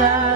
Raju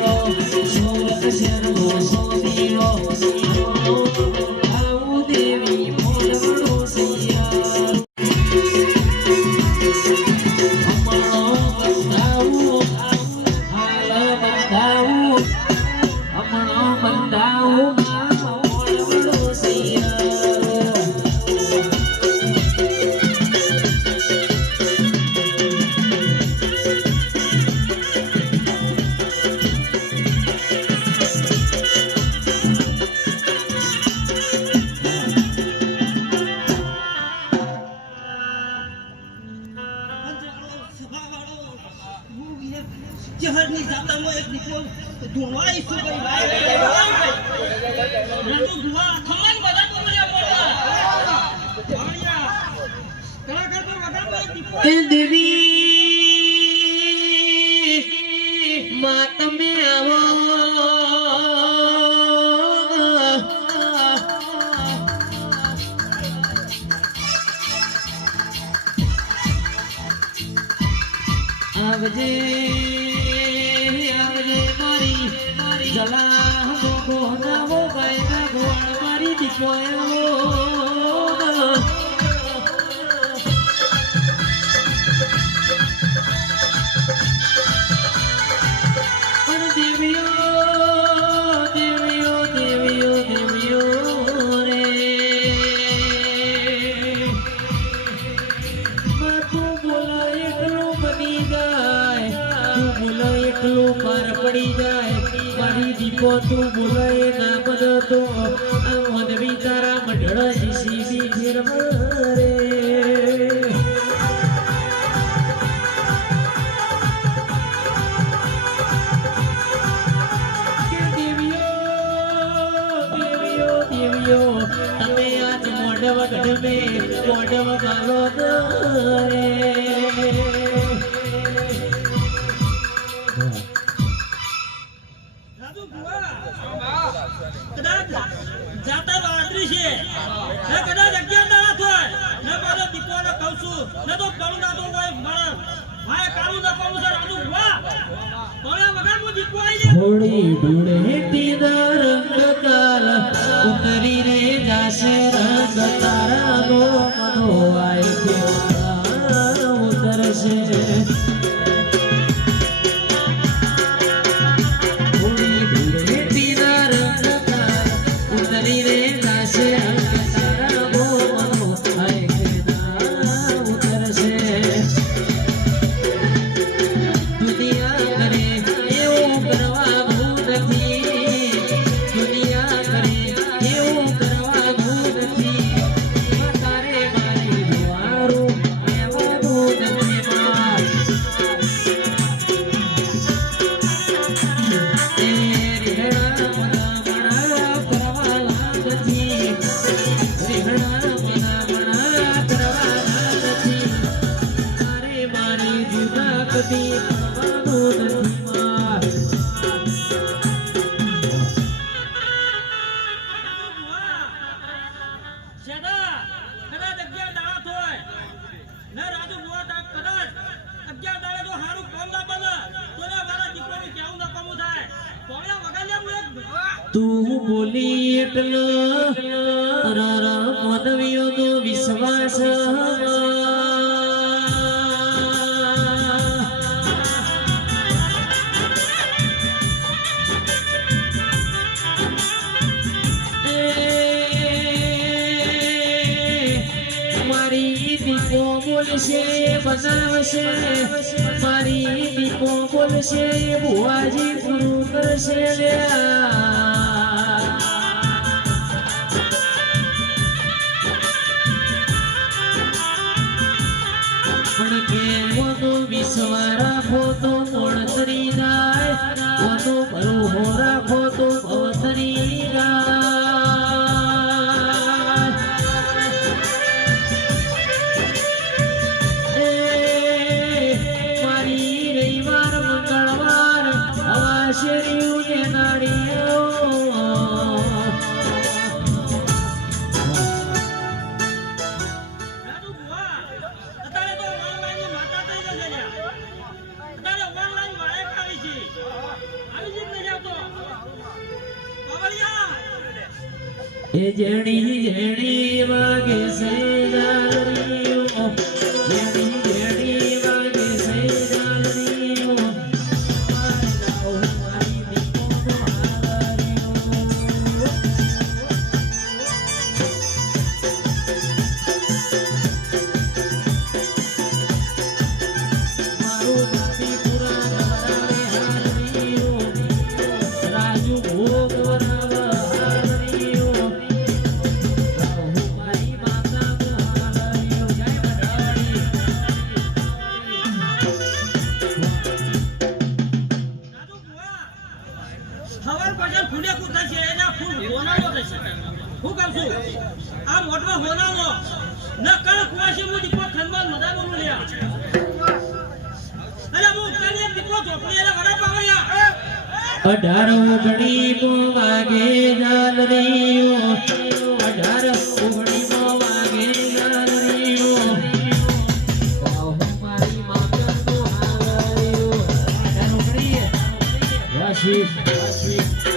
Solo te siervo, solo ધોવાઈ શું કરી આવજે. જલા ગો નાવો ભાઈ ના ગોળ મારી દીકરો આવ્યો પણ દેવીઓ જાય મારી દીપો તું બોલાય ના બનો તો આ મનવી તારા મંડળ જીસીબી ફેર મારે તમે આજ મોઢવ ગઢમે, મોઢવ ગાલો રે કદાચ જાતા છે ને કદાચ અગિયાર દાડા થાય ને મારો દીકરાને કહું છું ને તો કરું ના તો કોઈ મારા ભાઈ કાળું ના છે રાજુ આવી જાય તું બોલી એટલો પદવીઓ તો વિશ્વાસ બનાવશે મારી દીપો બોલશે ભુવાજી પૂરું કરશે લ્યા. આવતો. બાવળિયા, એ જેણી જેણી વાગે છે. સવાર પછી ફૂલે કૂદા છે એના ફૂલ હોનારો થશે. હું કહું છું, આ મોટો હોનારો ન કણ કુવાસી હું દીપો ખંડમાં મજા બોલું લ્યા. અરે હું તને દીપો ચોપડી એને વડા પાવડિયા. અઢાર ઓગણીમો વાગે જાલરીઓ અઢાર ઓગણીમો વાગે જાલરીઓ મારી માતાનો હાલરીઓ અઢાર ઓગણીએ music.